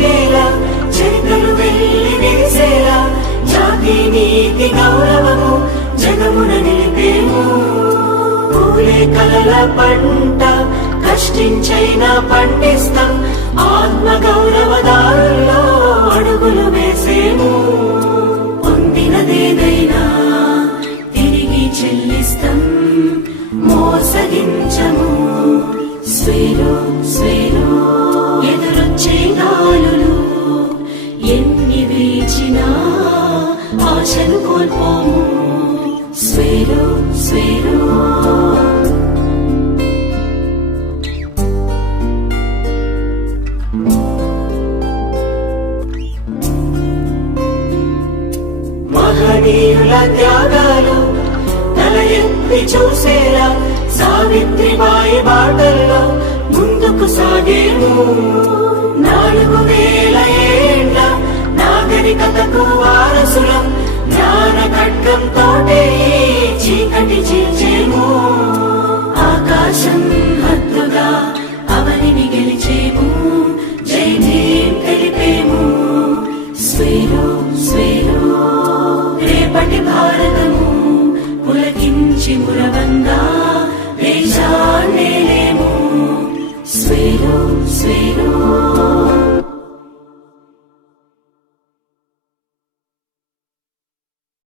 నేల చరిత్రలు వెళ్ళి విరిసేలా జాతి నీతి గౌరవము జగమున నిలిపేము. పూలే కలల పంట కష్టించైనా పండిస్తాం, ఆత్మ గౌరవదారుల్లో అడుగులు వేసేము. పొందినదేదైనా తిరిగి చెల్లిస్తాం, మోసగించము. స్వేరో స్వేరో ఎదురొచ్చే గాలులు ఎన్ని వీచినా ఆశలు కోల్పోము. స్వేరో స్వేరో మహనీయుల త్యాగాలు తల ఎత్తి చూసేలా సావిత్రిబాయి బాటల్లో ముందుకు సాగేము. 4000 ఏళ్ల నాగరికతకు వారసులం, జ్ఞాన ఖడ్గంతోటే చీకటి చీల్చేము. ఆకాశం హద్దుగా అవనిని గెలిచేము, జై భీం తెలిపేము. స్వేరో స్వేరో రేపటి భారతము పులకించి మురవంగా దేశాన్నేలేము. స్వేరో స్వేరో